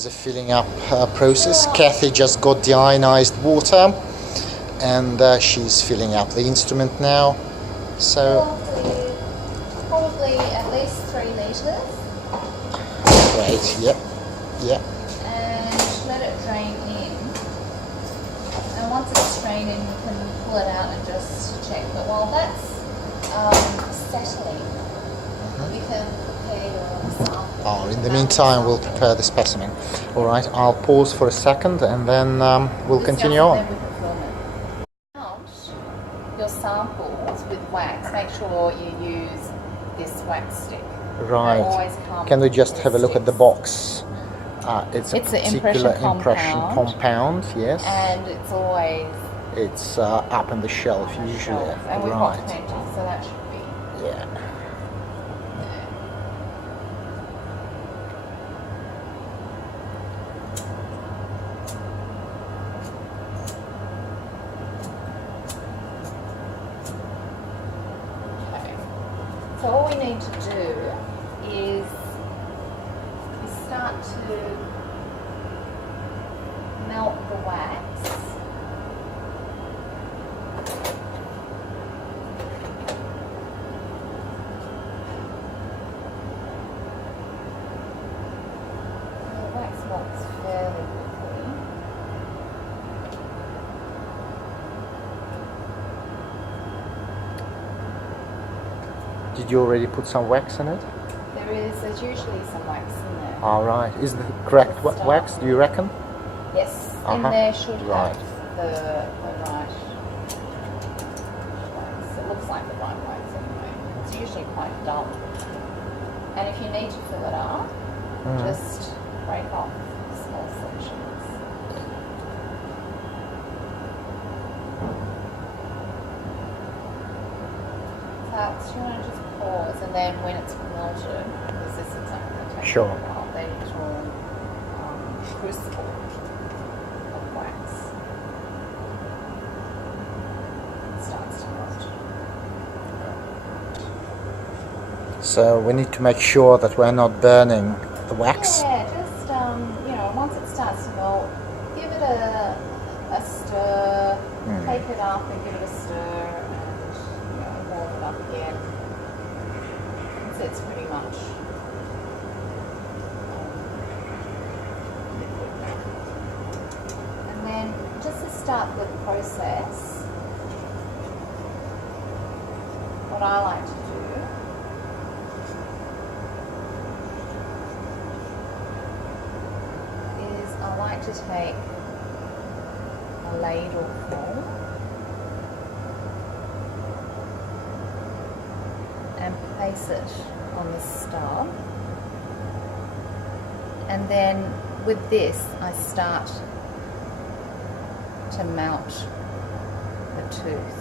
It's a filling up process. Kathy just got the ionized water and she's filling up the instrument now. So probably at least 3 litres. Right, yep, yep. And let it drain in. And once it's drained in, you can pull it out and just check. But while that's settling, we can prepare your sample. Oh, in the meantime, we'll prepare the specimen. All right, I'll pause for a second and then we'll continue on. Then we can film it. Count your samples with wax. Make sure you use this wax stick. Right. Can we just have a look at the box? It's a particular impression compound, yes. And it's always... It's up on the shelf usually. And we've got plenty, so that should be... Yeah. So all we need to do is start to melt the wax. The wax melts fairly quickly. Did you already put some wax in it? There's usually some wax in there. All right. Is the correct wax, do you reckon? Yes, in there should have the right wax. It looks like the right wax anyway. It's usually quite dull. And if you need to fill it up, just break off small sections. So you want to just pause, and then when it's melted, because this is something that takes a while, then it will crucible of wax. It starts to melt. So we need to make sure that we're not burning the wax. Yeah, just once it starts to melt, give it a stir, take it up and give it a stir. Warm it up again. So it's pretty much liquid now. And then just to start the process, what I like to do is I like to take a ladleful and place it on the stub, and then with this I start to mount the tooth.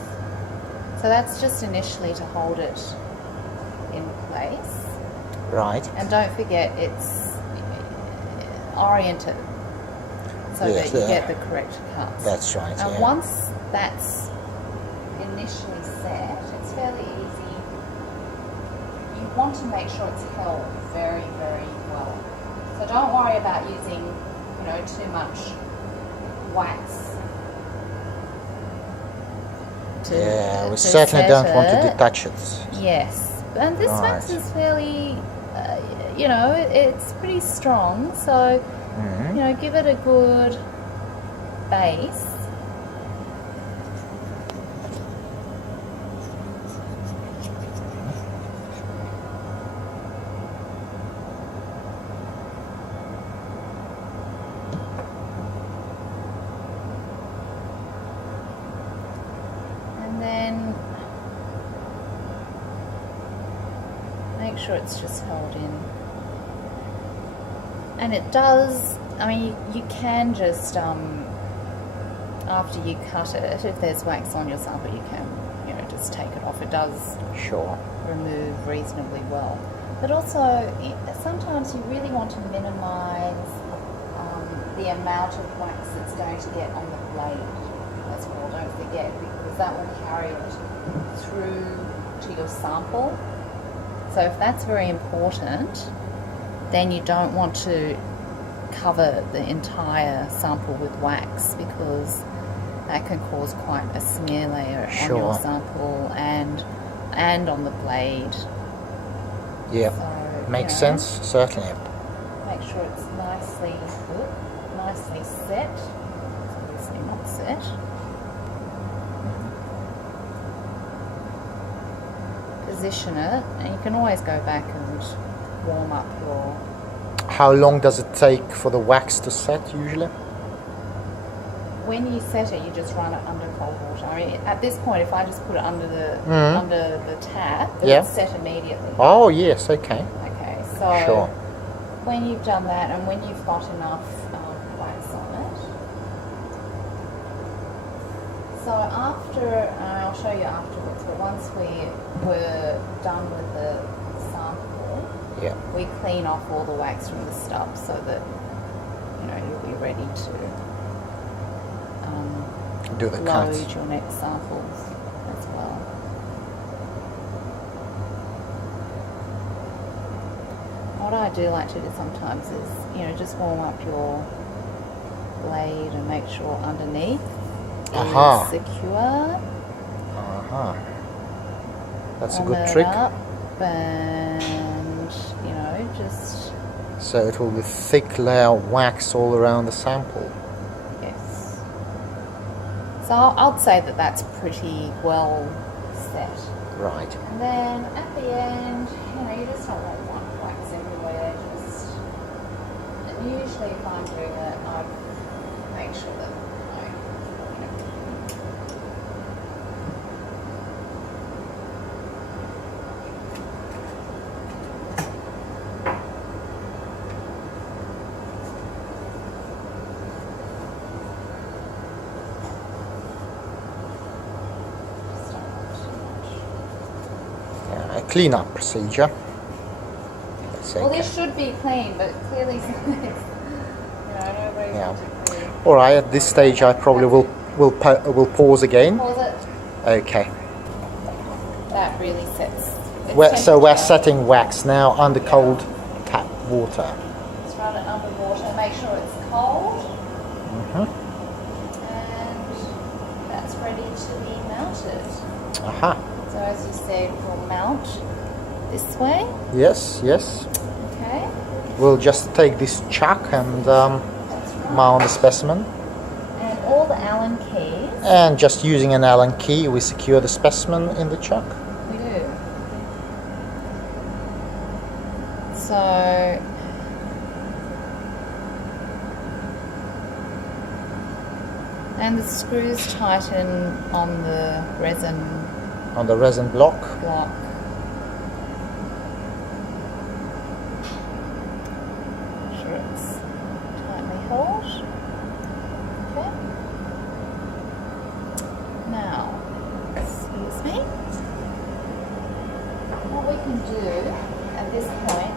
So that's just initially to hold it in place. Right. And don't forget it's oriented so that you get the correct cuts. That's right. And once that's initially set, it's fairly easy. You want to make sure it's held very, very well. So don't worry about using, too much wax. We certainly don't want to detach it. Yes, and this wax is fairly, it's pretty strong. So, give it a good base. And then make sure it's just held in. And it does, you can just, after you cut it, if there's wax on your sample, you can, just take it off. It does remove reasonably well. But also, sometimes you really want to minimize the amount of wax that's going to get on the blade as well. Don't forget, because that will carry it through to your sample. So if that's very important, then you don't want to cover the entire sample with wax, because that can cause quite a smear layer on your sample and on the blade. Yeah, so, makes sense, certainly. Make sure it's nicely set. It's obviously not set. Position it, and you can always go back and warm up your... How long does it take for the wax to set usually? When you set it, you just run it under cold water. I mean, at this point, if I just put it under the tap, it would set immediately. Oh yes, okay. Okay, so Sure. when you've done that and when you've got enough wax on it, so after, I'll show you afterwards, but once we were done with the sample, we clean off all the wax from the stub so that you'll be ready to do the cut. load your next samples as well. What I do like to do sometimes is, just warm up your blade and make sure underneath is secure. That's a good trick. Up and, just... So it will be thick layer of wax all around the sample. Yes. So I'd say that that's pretty well set. Right. And then at the end, you just don't want wax everywhere. And usually if I'm doing it, I make sure that clean-up procedure. Well, this should be clean, but clearly, nobody's All right. At this stage, I probably will pause again. Pause it. Okay. That really sets. So we're setting wax now under cold tap water. Just run it under water. Make sure it's cold. And that's ready to be mounted. So as you said, we'll mount this way. Yes. Okay. We'll just take this chuck and mount the specimen. And all the Allen keys. And just using an Allen key, we secure the specimen in the chuck. We do. So and the screws tighten on the resin block. Sure it's tightly held. Okay. Now, excuse me. What we can do at this point,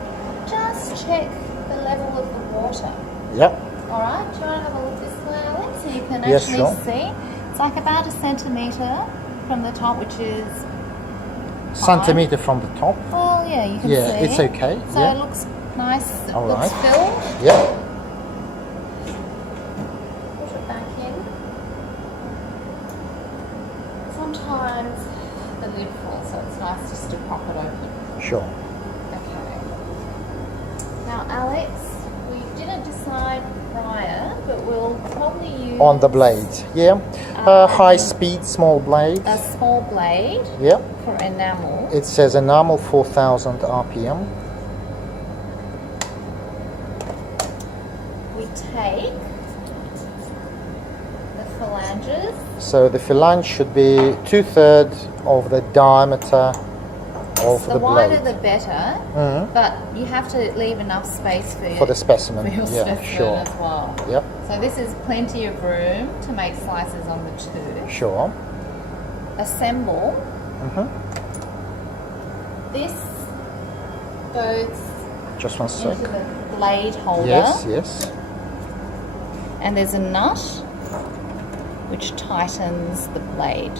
just check the level of the water. Yep. Alright, do you want to have a look this way, Alex, so you can Yes, actually sure. see? It's like about 1 centimetre from the top, which is Centimetre from the top. well, yeah, you can see. Yeah, it's okay. So it looks nice. It All looks right. filled. Yeah. Put it back in. Sometimes the lid falls, so it's nice just to pop it open. Sure. Okay. Now, Alex, we didn't decide prior, but we'll probably use On the blade. Yeah. High speed, small blade. a small blade Yeah. for enamel. It says enamel 4000 RPM. We take the phalanges. So the phalange should be 2/3 of the diameter of The the wider blade. the better, but you have to leave enough space for For the specimen. your Yeah, specimen sure. as well. Yep. So this is plenty of room to make slices on the tooth. Sure. Assemble. This goes Just one sec. into the blade holder, Yes. and there's a nut which tightens the blade.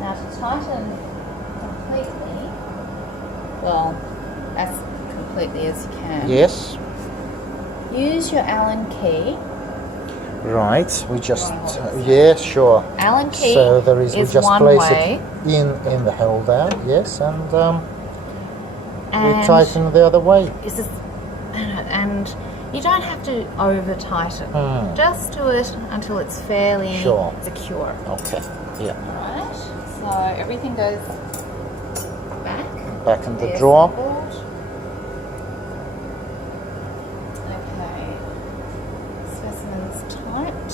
Now to tighten completely, well, as completely as you can. Yes. Use your Allen key. Right. We just yeah, sure. Allen key So there is. We is just one place way, it in the holder. Yes, and we tighten the other way. And you don't have to over tighten. Just do it until it's fairly secure. Okay. Yeah. Alright. So everything goes Back in the drawer. Okay. Specimen's tight.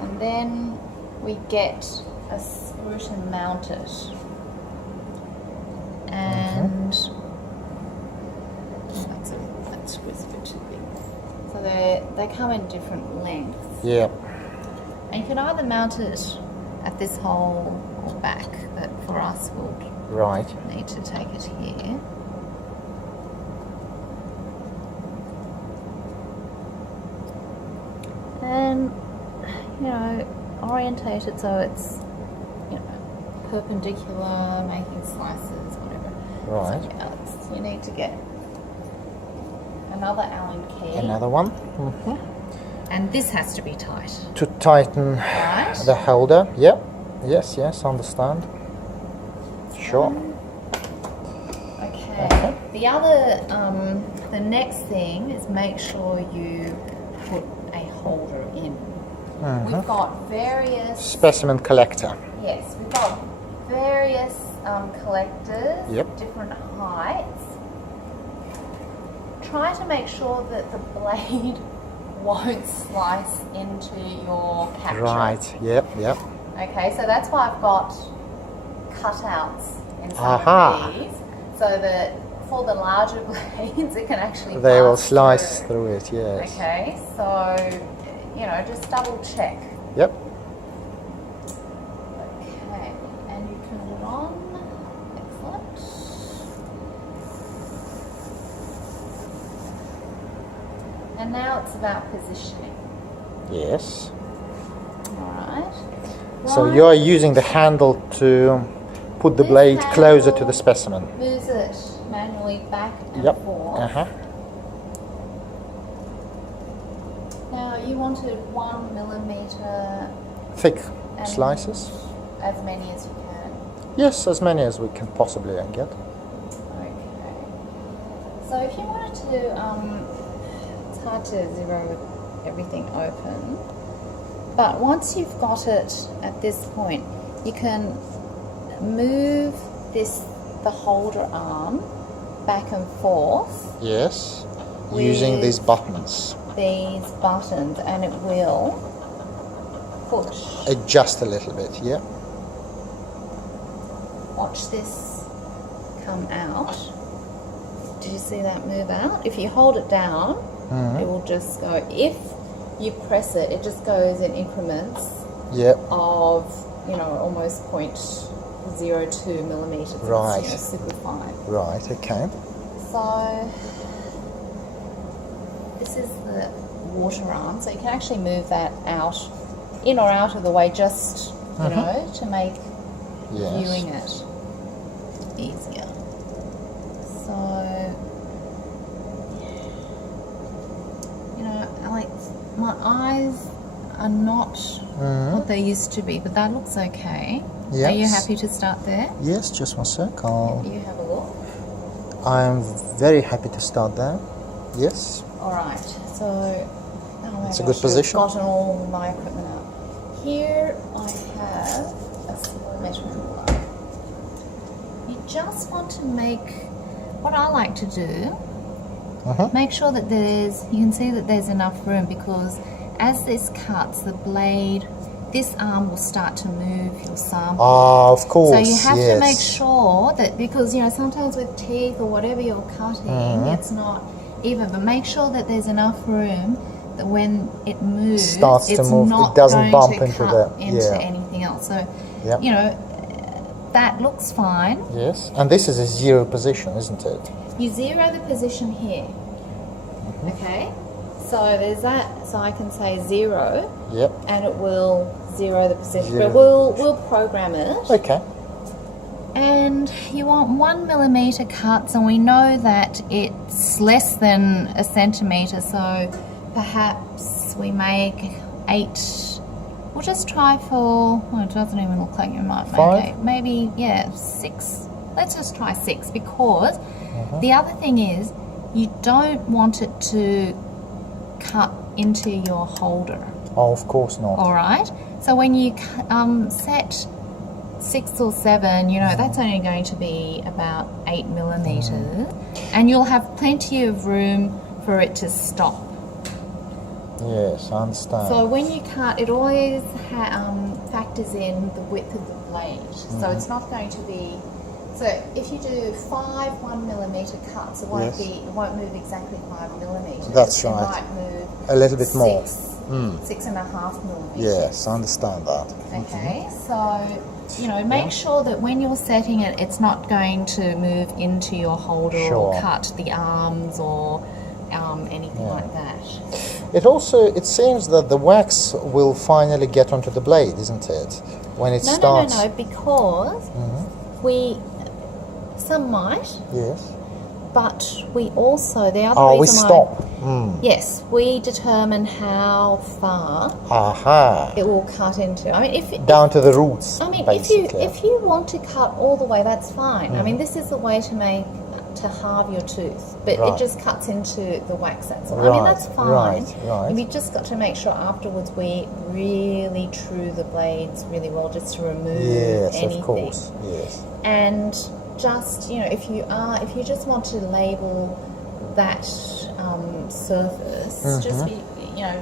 And then we get a screw to mount it. And that screw's a bit too big. So they come in different lengths. Yeah. And you can either mount it at this hole or back, but for us we'll need to take it here. And orientate it so it's perpendicular, making slices, whatever. Right. So, you need to get another Allen key. Another one. And this has to be tight. To tighten the holder. Yep. Yes, understand. Sure. Okay. The other, the next thing is make sure you put a holder in. We've got various... Specimen collector. Yes, we've got various collectors, Yep. different heights. Try to make sure that the blade won't slice into your capture. Right, yep. Okay, so that's why I've got cutouts in some of these, so that for the larger blades it can actually They will pass slice through it, yes. Okay, so, just double check. Yep. Okay, and you turn it on. Excellent. And now it's about positioning. Yes. Alright. So you're using the handle to put the blade closer to the specimen. Moves it manually back and forth. Now you wanted 1 millimeter Thick slices? As many as you can. Yes, as many as we can possibly get. Okay. So if you wanted to, it's hard to zero everything open, but once you've got it at this point, you can move the holder arm back and forth. Yes, using these buttons. These buttons, and it will push. Adjust a little bit, yeah. Watch this come out. Did you see that move out? If you hold it down, it will just go. If you press it, it just goes in increments of, almost 0.02 millimeters. Right. It's, super fine. Right, okay. So this is the water arm, so you can actually move that out, in or out of the way, just to make viewing it easier. So Alex, my eyes are not what they used to be, but that looks okay. Yes. Are you happy to start there? Yes, just one sec. You have a look. I'm very happy to start there. Yes. All right. So it's a good position. I've gotten all my equipment out. Here I have a small measuring ruler. You just want to make what I like to do. Make sure that you can see that there's enough room, because as this cuts, the blade, this arm will start to move your sample. Ah, of course. So you have to make sure that, because sometimes with teeth or whatever you're cutting, it's not even, but make sure that there's enough room that when it moves, starts to move, not it doesn't going bump to into cut into anything else. So, that looks fine. Yes, and this is a zero position, isn't it? You zero the position here. Okay, so there's that. So I can say 0. Yep. And it will zero the percentage, Zero. but we'll program it. Okay. And you want 1 millimeter cuts, and we know that it's less than a centimeter, so perhaps we make 8. We'll just try for, well, it doesn't even look like you might make 5? 8. Maybe, yeah, 6. Let's just try 6, because the other thing is you don't want it to cut into your holder. Oh, of course not. All right. So when you set 6 or 7, you know, that's only going to be about 8 millimeters, and you'll have plenty of room for it to stop. Yes, I understand. So when you cut, it always factors in the width of the blade. So it's not going to be. So if you do 5 1 millimeter cuts, it won't move exactly 5 millimeters. That's it right. might move a little bit more. 6.5 millimeters. Yes, I understand that. Okay, so you know, make sure that when you're setting it, it's not going to move into your holder or cut the arms or anything like that. It seems that the wax will finally get onto the blade, isn't it? When it starts. No, because some might. Yes. But we also, the other reason we stop. Yes, we determine how far it will cut into. I mean, down to the roots. I mean, basically. if you want to cut all the way, that's fine. I mean, this is the way to halve your tooth, but it just cuts into the wax. That's all. I mean, that's fine. Right. You've just got to make sure afterwards we really true the blades really well, just to remove anything. Of course. Yes. And just, you know, if you just want to label that surface,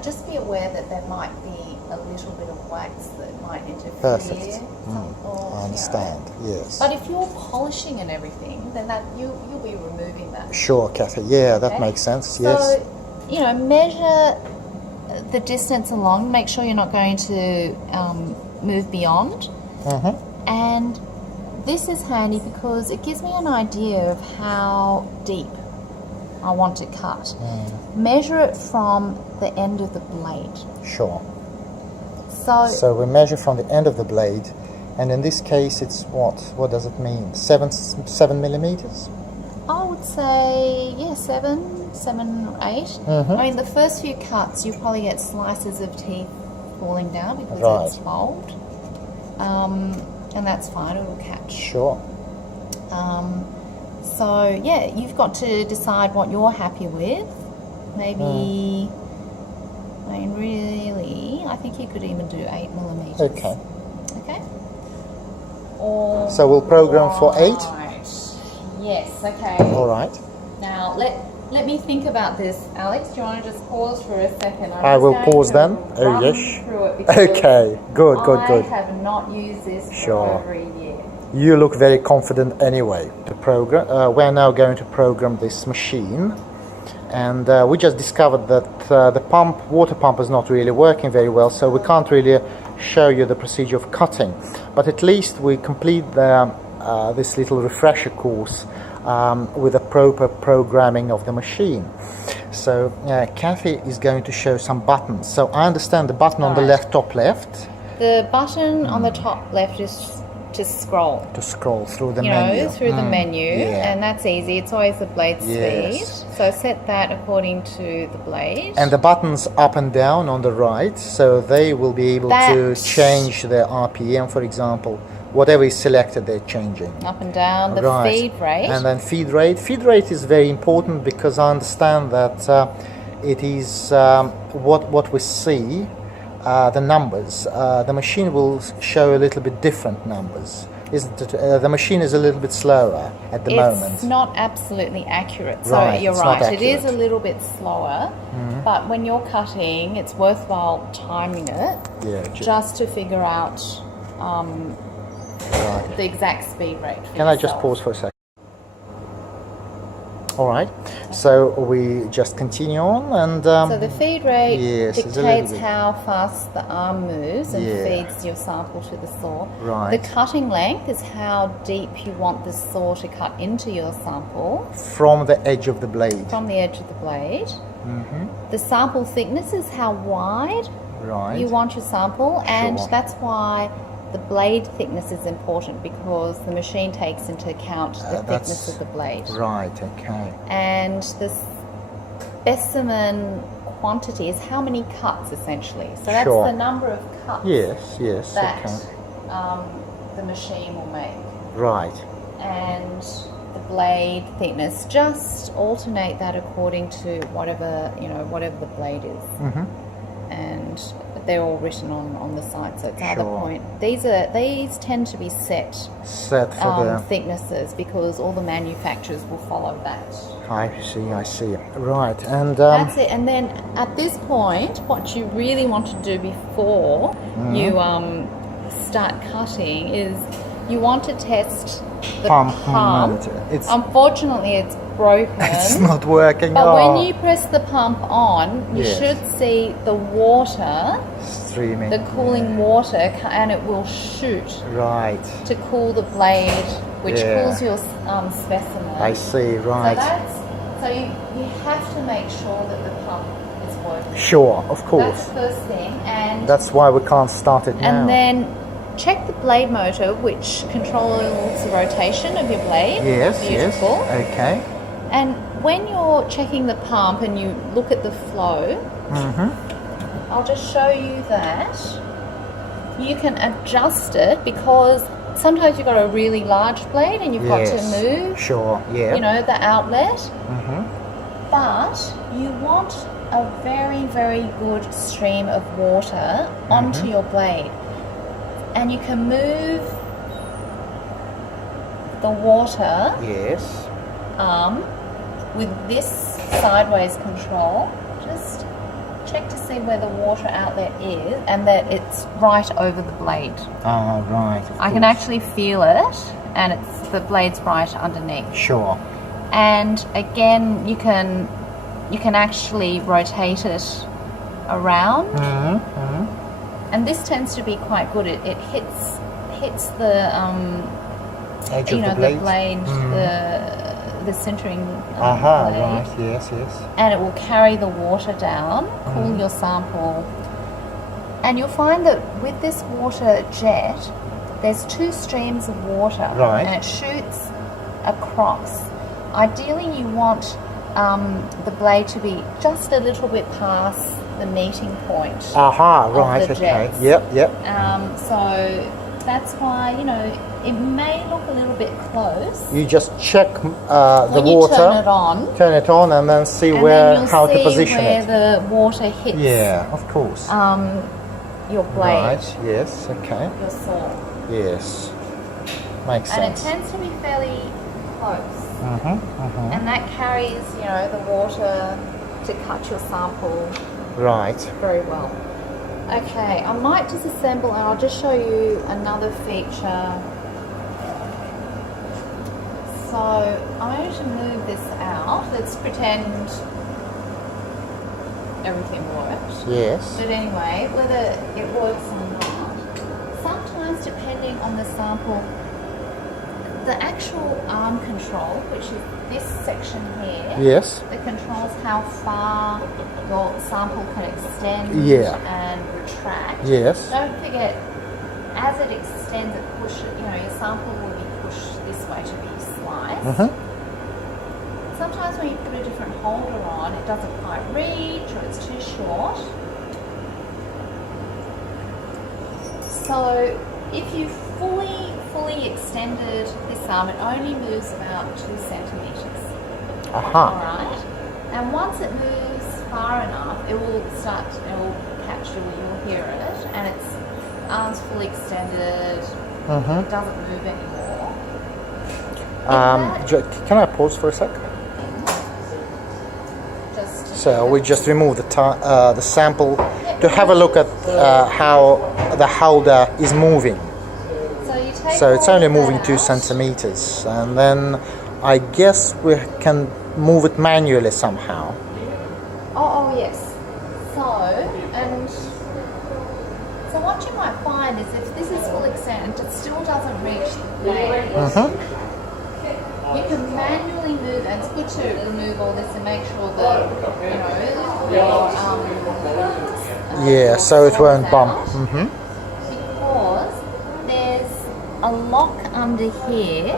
just be aware that there might be a little bit of wax that might interfere. Perfect. Or, I understand. Yes. But if you're polishing and everything, then that you'll be removing that. Sure, Kathy. Yeah, that makes sense. Yes. So, you know, measure the distance along. Make sure you're not going to move beyond. And this is handy because it gives me an idea of how deep I want to cut. Measure it from the end of the blade. Sure. So we measure from the end of the blade, and in this case it's what? What does it mean? 7 millimeters? I would say, 7, 8. I mean, the first few cuts you probably get slices of teeth falling down because it's bulbed. And that's fine, it will catch. Sure. So you've got to decide what you're happy with. Maybe, I mean, really, I think you could even do 8 millimeters. Okay. Or so we'll program for 8? Yes, okay. All right. Now, let me think about this. Alex, do you want to just pause for a second? I will pause then. Oh, yes. Okay, good. I have not used this for over a year. You look very confident anyway. To program, we're now going to program this machine, and we just discovered that the water pump is not really working very well, so we can't really show you the procedure of cutting. But at least we complete this little refresher course with a proper programming of the machine. So Kathy is going to show some buttons. So I understand the button on the top left. The button on the top left is to scroll. To scroll through the menu. Through the menu, and that's easy. It's always the blade speed. So set that according to the blade. And the buttons up and down on the right, so they will be able to change the RPM, for example. Whatever is selected, they're changing. Up and down, the feed rate. And then feed rate. Feed rate is very important because I understand that it is what we see, the numbers. The machine will show a little bit different numbers. Isn't it? The machine is a little bit slower at the moment. It's not absolutely accurate. So you're right. It is a little bit slower, but when you're cutting, it's worthwhile timing it just to figure out the exact speed rate. Can I just pause for a second? All right, so we just continue on, and so the feed rate dictates how fast the arm moves and feeds your sample to the saw. Right. The cutting length is how deep you want the saw to cut into your sample. From the edge of the blade. From the edge of the blade. The sample thickness is how wide Right. you want your sample, and Sure. that's why the blade thickness is important, because the machine takes into account the thickness of the blade. Right, okay. And the specimen quantity is how many cuts, essentially. So that's Sure. the number of cuts Yes, that okay. the machine will make. Right. And the blade thickness, just alternate that according to whatever the blade is. Mm-hmm. And they're all written on the site, so it's either Sure. point. These tend to be set For the... thicknesses, because all the manufacturers will follow that. I see. Right, and... That's it. And then at this point, what you really want to do before you start cutting is you want to test the pump. Unfortunately, it's broken. It's not working. But when you press the pump on, you should see the water, streaming, the cooling water, and it will shoot right to cool the blade, which cools your specimen. I see, right. So you have to make sure that the pump is working. Sure, of course. That's the first thing, and that's why we can't start it now. And then check the blade motor, which controls the rotation of your blade. Yes, Beautiful. yes. Okay. And when you're checking the pump and you look at the flow, I'll just show you that you can adjust it, because sometimes you've got a really large blade and you've got to move. Sure. Yeah. You know, the outlet. But you want a very, very good stream of water onto your blade, and you can move the water. Yes. With this sideways control, just check to see where the water outlet is and that it's right over the blade. Oh, right. I can actually feel it, and the blade's right underneath. Sure. And again, you can actually rotate it around, and this tends to be quite good. It hits the edge of the blade, the centering blade. Right, yes. And it will carry the water down, cool your sample. And you'll find that with this water jet, there's two streams of water, right, and it shoots across. Ideally, you want the blade to be just a little bit past the meeting point. Right, of the okay. jets. Yep. So that's why, it may look a little bit close. You just check the when you water. Turn it on, and then see and how to position where it. the water hits. Yeah, of course. Your blade. Right. Yes. Okay. Your saw. Yes. Makes And sense. it tends to be fairly close. And that carries, the water to cut your sample Right. very well. Okay, I might disassemble, and I'll just show you another feature. So I'm going to move this out. Let's pretend everything works. Yes. But anyway, whether it works or not, sometimes depending on the sample, the actual arm control, which is this section here, Yes. that controls how far your sample can extend and retract. Yes. Don't forget, as it extends, your sample will be pushed this way to be sliced. Sometimes when you put a different holder on, it doesn't quite reach, or it's too short. So if you fully extended this arm, it only moves about 2 centimeters. Alright? And once it moves far enough, it will catch you, you'll hear it, and its arm's fully extended, it doesn't move anymore. Can I pause for a sec? So we just remove the sample to have a look at how the holder is moving. So it's only moving 2 centimeters, and then I guess we can move it manually somehow. Oh yes. So what you might find is if this is full extent and it still doesn't reach the blade, you can manually move, and it's good to remove all this and make sure that Yeah, so it won't bump. Because there's a lock under here,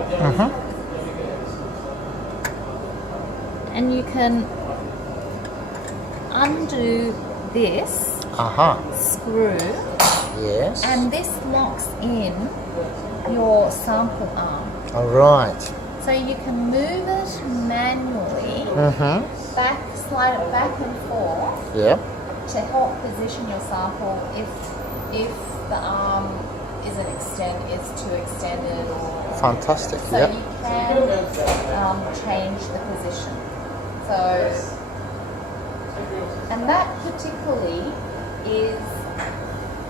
and you can undo this screw, Yes. and this locks in your sample arm. All right. So you can move it manually, slide it back and forth Yeah. to help position your sample if the arm is too extended, or Fantastic. so Yeah. you can change the position. So, and that particularly is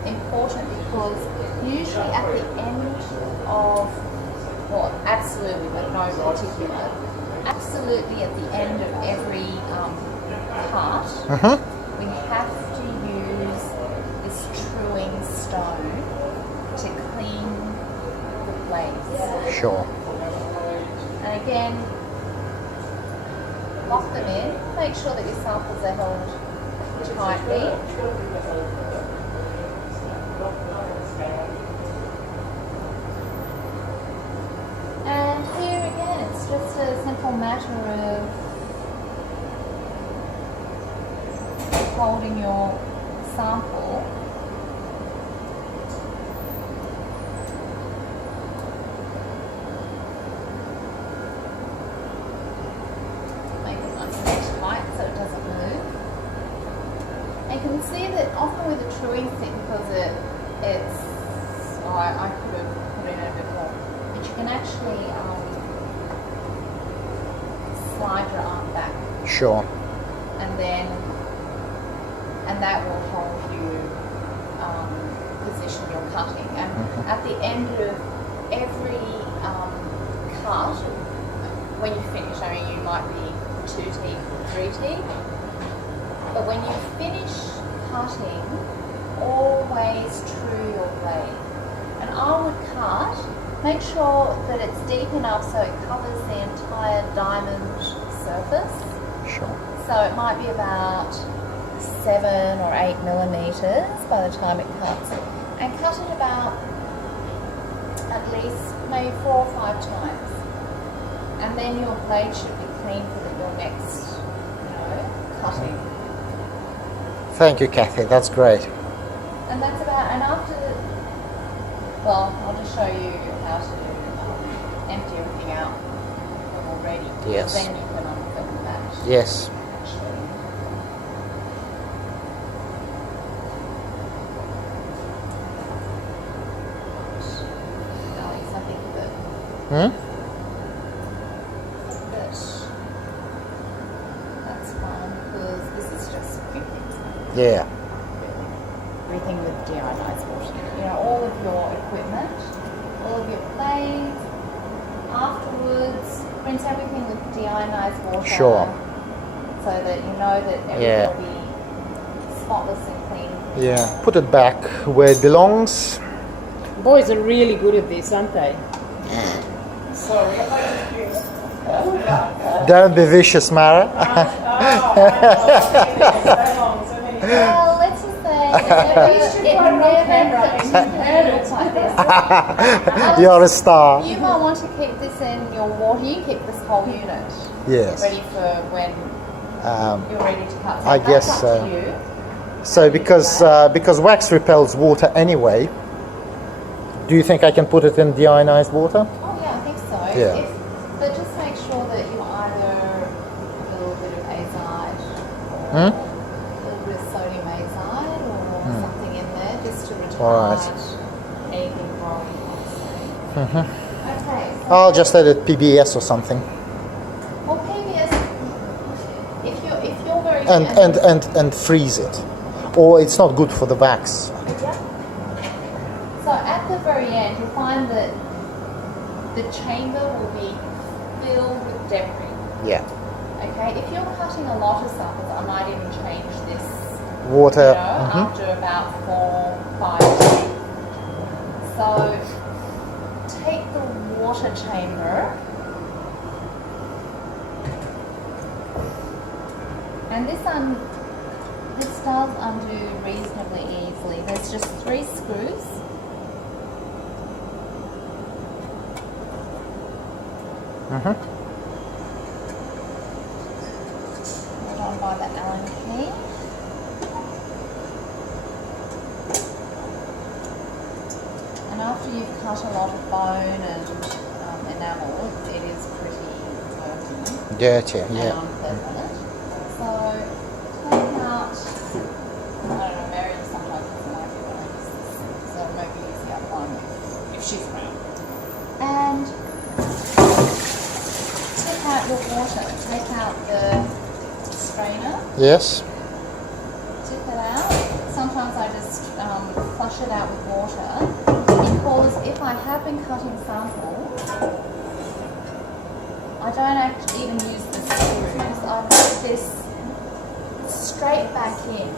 important because usually at the end of, well, absolutely, but no particular, absolutely at the end of every part, we have to use this truing stone to clean the blades. Sure. And again, lock them in, make sure that your samples are held tightly. And here again, it's just a simple matter of holding your sample make it nice and tight so it doesn't move. And you can see that often with the truing stick, because it's I could have put in a bit more, but you can actually slide your arm back, Sure. and that will help you position your cutting. And at the end of every cut, when you finish, I mean, you might be 2 teeth, 3 teeth, but when you finish cutting, always true your blade. And I would cut, make sure that it's deep enough so it covers the entire diamond surface. Sure. So it might be about 7 or 8 millimeters by the time it cuts. And cut it about at least maybe 4 or 5 times. And then your blade should be clean for your next, cutting. Thank you, Kathy. That's great. And that's about, and after, well, I'll just show you how to empty everything out when we're ready. Yes. Then you can unfilm that. Yes. Actually. Alex, I think that that's fine because this is just quick. Yeah. Everything with deionized water. All of your equipment, all of your blades. Afterwards, rinse everything with deionized water. Sure. So that you know that everything will be spotless and clean. Yeah. Put it back where it belongs. Boys are really good at this, aren't they? Sorry. Don't be vicious, Mara. Well, let's just say You're a star. You might want to keep this in your water. You keep this whole unit Yes. ready for when you're ready to cut. I guess that's so. up to you. So because wax repels water anyway, do you think I can put it in deionized water? Oh yeah, I think so. Yeah. But just make sure that you either a little bit of azide or a little bit of sodium azide or something in there just to retard anything wrong. Okay. So I'll just add it PBS or something. well, PBS, if you're very And freeze it. Or it's not good for the wax. So at the very end, you'll find that the chamber will be filled with debris. Yeah. Okay, if you're cutting a lot of samples, I might even change this Water. after about 4, 5 days. So take the water chamber and this does undo reasonably easily. There's just 3 screws. Hold on by the Allen key. And after you've cut a lot of bone and enamel, it is pretty Dirty, and yeah. unpleasant. So take out, I don't know, Mary sometimes doesn't like it when I use this, so maybe use the other one if she's around. And take out your water, take out the strainer, Yes. tip it out. Sometimes I just flush it out with water, because if I have been cutting samples, I don't actually even use the screws. I put this straight back in,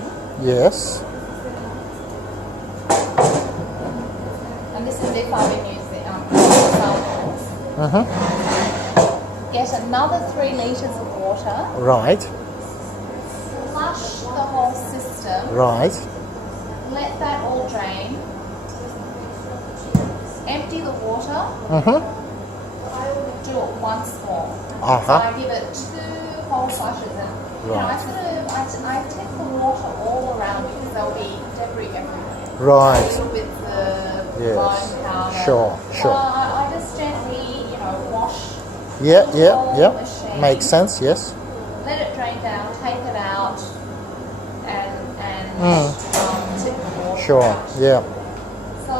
Yes. and this is if I've been using samples. Get another 3 litres of water, Right. flush the whole system, Right. let that all drain, empty the water, do it once more. So I give it 2 whole flushes, and you know, I take the water all around because there'll be debris everywhere. Right. A little bit of Yes. bone powder. Sure, So sure. I just gently, wash Yeah, the yeah, whole yeah. machine. Makes sense, yes. Let it drain down, take it out, and tip the water Sure, out. yeah. So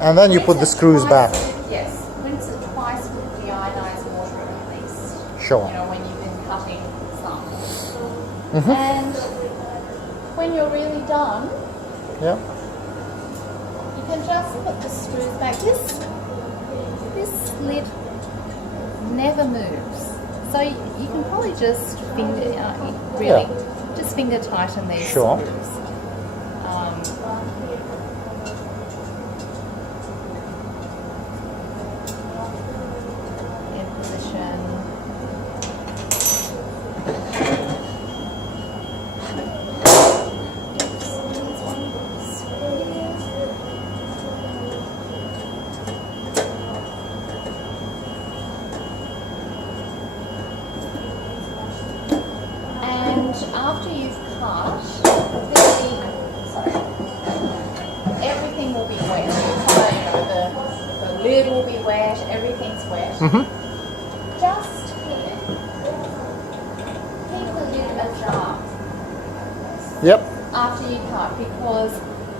And then you put the rinse it screws twice back. Yes, rinse it twice with deionized water at least. Sure. When you've been cutting some. And when you're really done, Yeah. you can just put the screws back. This lid never moves, so you can probably just just finger tighten these Sure. screws. In position. And after you've cut, everything will be wet. The lid will be wet, everything's wet. Just keep the lid ajar Yep. after you cut, because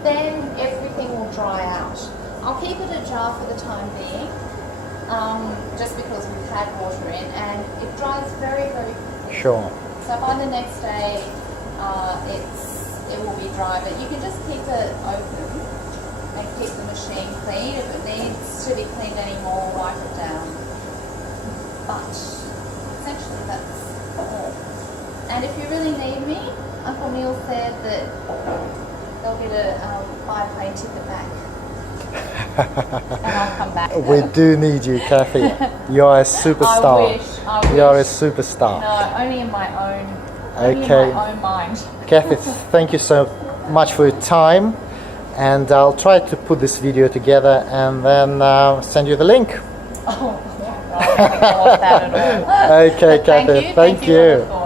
then everything will dry out. I'll keep it ajar for the time being, just because we've had water in, and it dries very, very quickly. Sure. So by the next day, it will be dry, but you can just keep it open and keep the machine clean. If it needs to be cleaned anymore, wipe it down. But essentially that's all. And if you really need me, Uncle Neil said that they'll get a biplane ticket back. And I'll come back. We do need you, Kathy. You are a superstar. I wish. You are a superstar. No, only in my own. Okay. In my own mind. Kathy, thank you so much for your time, and I'll try to put this video together and then send you the link. Oh, I don't think I want that at all. Okay, But Kathy, thank Thank you. you. For the call.